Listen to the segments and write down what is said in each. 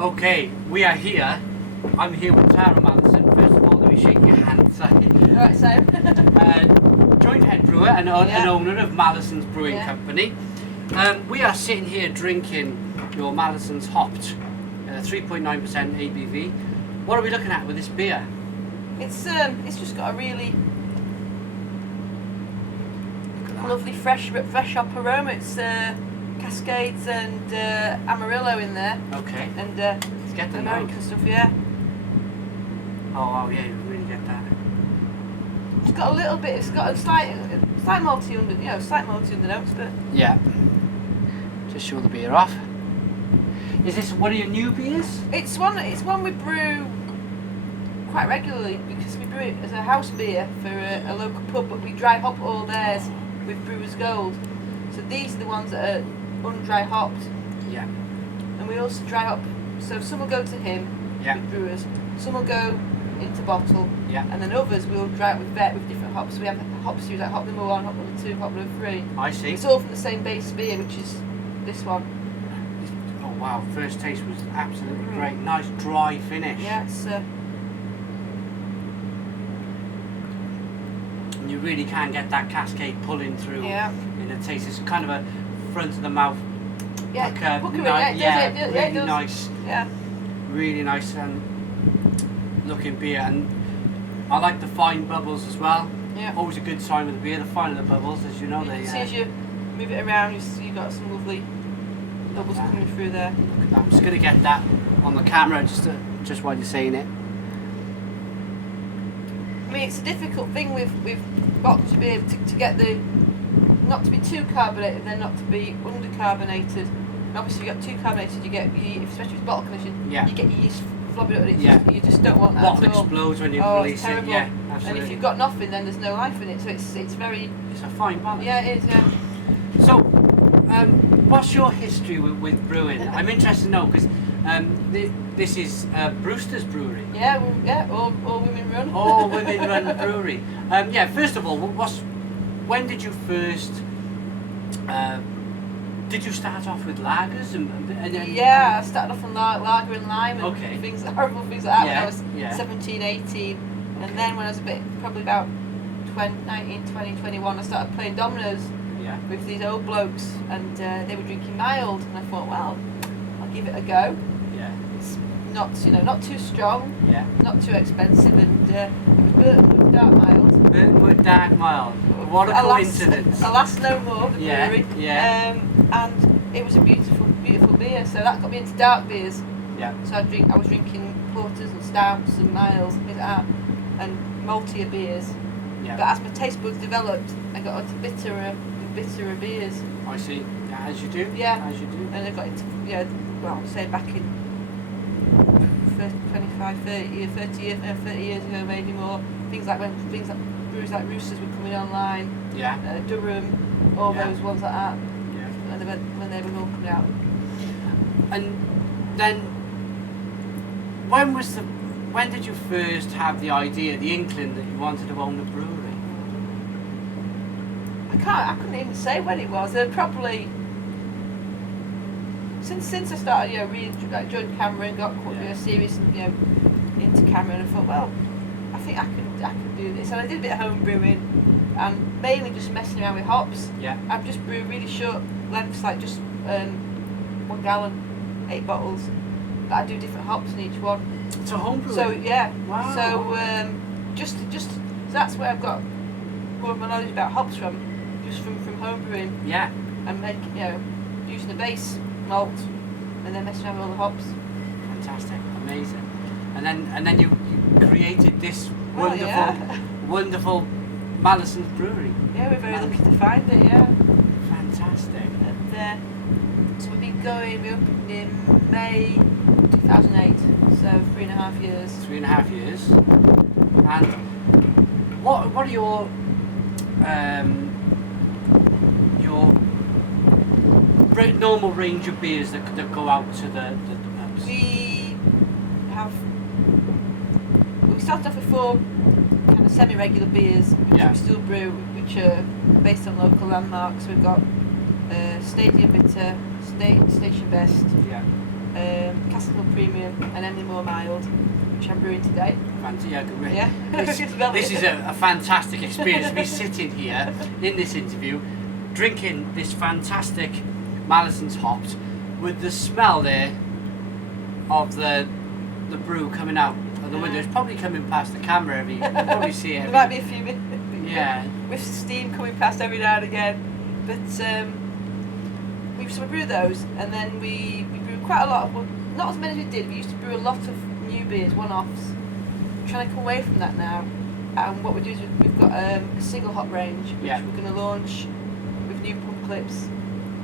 Okay, we are here. I'm here with Tara Mallinson. First of all, let me shake your hand. Right, so. Joint head brewer and owner of Mallinsons Brewing Company. We are sitting here drinking your Mallinsons hopped, 3.9% ABV. What are we looking at with this beer? It's just got a really lovely fresh hop aroma. It's Cascades and Amarillo in there. Okay. And let's get the American note. stuff, yeah. Oh yeah, you really get that. It's got a little bit. It's got a slight malty undernotes, but yeah. Just show the beer off. Is this one of your new beers? It's one we brew quite regularly because we brew it as a house beer for a local pub, but we dry hop all theirs with Brewer's Gold. So these are the ones that are undry hopped. Yeah. And we also dry hop. So some will go to him with brewers. Some will go into bottle. Yeah. And then others we'll dry up with different hops. So we have hop series like hop number 1, hop number 2, hop number 3. I see. It's all from the same base beer, which is this one. Oh wow! First taste was absolutely great. Nice dry finish. Yeah, it's. And you really can get that cascade pulling through in the taste. It's kind of a front of the mouth. Yeah, Really nice. Yeah. Really nice looking beer, and I like the fine bubbles as well. Yeah. Always a good sign with the beer. The finer the bubbles, as you know, You can see as you move it around, you've got some lovely bubbles coming through there. Look at that. I'm just going to get that on the camera just while you're saying it. I mean, it's a difficult thing with bottled beer to get not to be too carbonated, then not to be undercarbonated. And obviously, if you got too carbonated, you get, especially with bottle condition, you get your yeast flopping up, and you just don't want that. Bottle at all. explodes when you release it. Yeah, absolutely. And if you've got nothing, then there's no life in it. So it's very. It's a fine balance. Yeah, it is. Yeah. So, what's your history with brewing? I'm interested to know because this is Brewster's Brewery. Yeah, all women run. All women run brewery. First of all, when did you first? Did you start off with lagers and then? Yeah, I started off on lager and lime and horrible things like that when I was 17, 18. And then when I was probably about 19, 20, 21, I started playing dominoes with these old blokes, and they were drinking mild, and I thought, well, I'll give it a go. Yeah. It's not too strong, not too expensive, and it was Burtonwood Dark Mild. Burtonwood Dark Mild. What a coincidence. Alas, no more, the brewery. Yeah. And it was a beautiful, beautiful beer, so that got me into dark beers. Yeah. So I was drinking porters and stouts and miles and things like that, and maltier beers. Yeah. But as my taste buds developed, I got into bitterer beers. I see. Yeah, as you do. Yeah. As you do. And I got into, say back in 25, 30 years ago, maybe more. Things like breweries like Roosters were coming online. Yeah. Durham, all those ones like that. Yeah. And when they were all coming out. And then, when did you first have the idea, the inkling that you wanted to own a brewery? I couldn't even say when it was. Probably since I started, really joined camera and got serious and into camera, and I thought, well, I think I can do this. And I did a bit of home brewing, and mainly just messing around with hops. Yeah. I've just brewed really short lengths, like just 1 gallon, 8 bottles. But I do different hops in each one. It's a home brewery. So yeah. Wow. So just so that's where I've got more of my knowledge about hops from home brewing. Yeah. And using the base malt and then messing around with all the hops. Fantastic, amazing. And then you created this wonderful Mallinsons Brewery. Yeah, we're very lucky to find it. Yeah. Fantastic. And so we opened in May 2008. So 3.5 years. 3.5 years. And what are your normal range of beers that go out to the pubs? We started off with 4 kind of semi-regular beers, which we still brew, which are based on local landmarks. We've got Stadium Bitter, Station Best, Castle Premium, and Emily more mild, which I'm brewing today. Yeah. This is a fantastic experience. Me sitting here in this interview, drinking this fantastic Mallinsons hopped, with the smell there of the brew coming out of the window. It's probably coming past the camera. You can probably see it. There might be a few minutes. Yeah. With steam coming past every now and again, but we brew those, and then we brew quite a lot. Well, not as many as we did. We used to brew a lot of new beers, one-offs. We're trying to come away from that now, and what we do is we've got a single hop range, which we're going to launch with new pump clips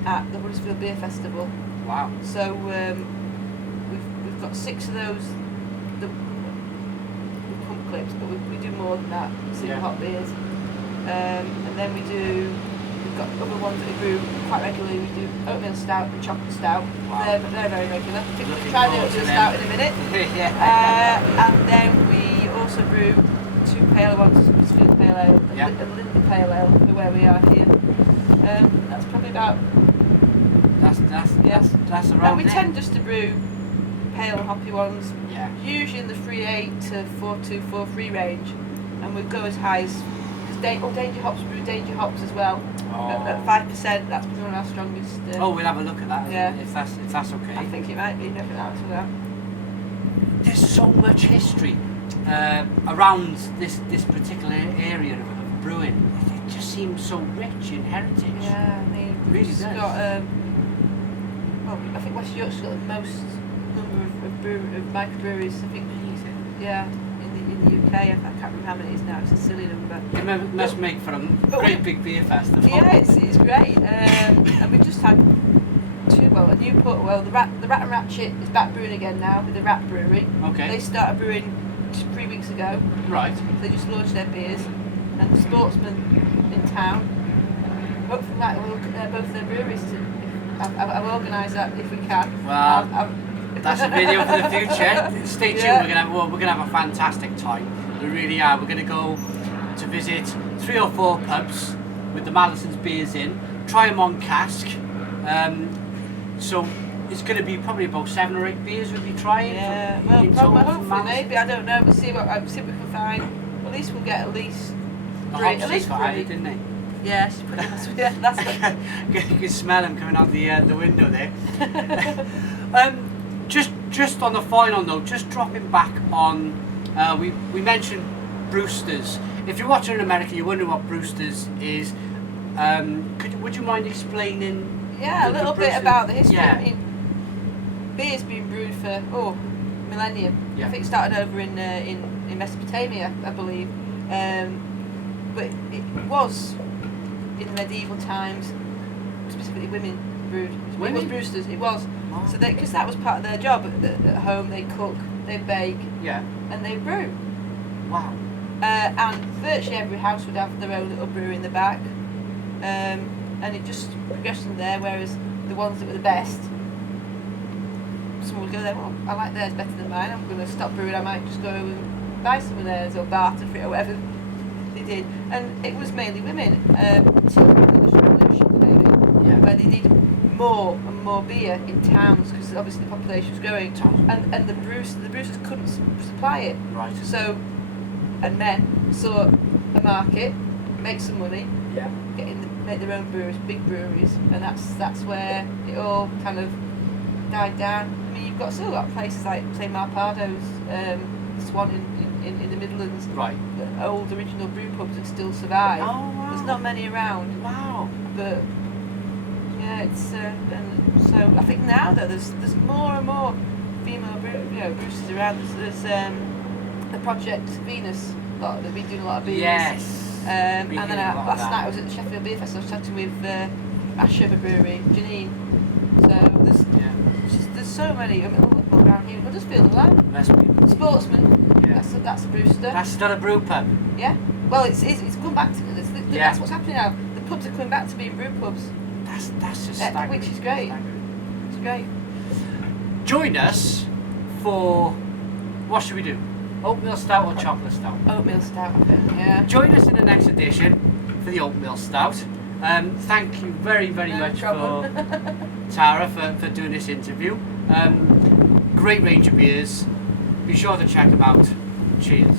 at the Huddersfield Beer Festival. Wow! So we've got 6 of those the pump clips, but we do more than that single hop beers, and then we've got other ones that we brew quite regularly. We do oatmeal stout and chocolate stout. Wow. They're very regular. I think we'll try the oatmeal stout in a minute. And then we also brew 2 pale ones, Huddersfield Pale Ale and Lindy Pale Ale for where we are here. That's probably about. That's around. And we tend just to brew pale hoppy ones. Yeah. Usually in the 3.8 to 4.2, 4.3 range, and we go as high as. Danger Hops brew Danger Hops as well at 5%. That's probably one of our strongest. We'll have a look at that. If that's okay. I think it might be. Nothing else for that. There's so much history around this particular area of brewing. It just seems so rich in heritage. Yeah, I mean, it really does. Got, I think West York's got the most number of microbreweries. I think. Yeah. In the UK, I can't remember how many it is now. It's a silly number. It must make for a great big beer festival. Yeah, it's great. And we've just had 2. Well, a new port. Well, the Rat and Ratchet is back brewing again now with the Rat Brewery. Okay. They started brewing 3 weeks ago. Right. They just launched their beers, and the Sportsman in town. Hopefully, we'll look at both their breweries. I've organised that if we can. Well. That's a video for the future. Stay tuned. We're gonna have a fantastic time. We really are. We're gonna go to visit 3 or 4 pubs with the Mallinsons beers in. Try them on cask. So it's gonna be probably about 7 or 8 beers we'll be trying. Yeah. Hopefully, maybe I don't know. We'll see what we can find. At least we'll get at least 3. At least 3, didn't they? Yeah, she's pretty much. Yeah, that's it. You can smell them coming out the window there. Just on the final note, just dropping back on, we mentioned Brewster's. If you're watching in America, you're wondering what Brewster's is. Would you mind explaining? Yeah, a little bit about the history. I mean, beer's been brewed for millennium. Yeah. I think it started over in Mesopotamia, I believe. But it was in the medieval times, specifically women brewed. Women? It was Brewster's. It was. Wow. So because that was part of their job at home, they cook, they bake, and they brew. Wow. And virtually every house would have their own little brewery in the back, and it just progressed from there. Whereas the ones that were the best, someone would go there. Well, I like theirs better than mine. I'm going to stop brewing. I might just go and buy some of theirs or barter for it or whatever they did. And it was mainly women. Until the revolution came in, where they needed more and more beer in towns because obviously the population was growing, and the brewers couldn't supply it. Right. So, and men saw a market, make some money, make their own breweries, big breweries, and that's where it all kind of died down. I mean, you've still got places like say Marpado's, Swan in the Midlands, right? The old original brew pubs that still survive. Oh wow. There's not many around. Wow. But yeah, it's and so I think now though there's more and more female brewers around. There's the Project Venus lot. They've been doing a lot of beers. Yes. And then last night I was at the Sheffield Beer Festival. I was chatting with Ashover Brewery, Janine. So there's so many. I mean, all around here. Huddersfield, the Sportsman. Yeah. That's a Brewster. That's not a brew pub. Yeah. Well, it's come back to this. That's what's happening now. The pubs are coming back to being brew pubs. That's just staggering. Which is great. It's great. Join us for what should we do? Oatmeal stout or chocolate stout? Oatmeal stout, yeah. Join us in the next edition for the oatmeal stout. Thank you very, very much for Tara for doing this interview. great range of beers. Be sure to check them out. Cheers.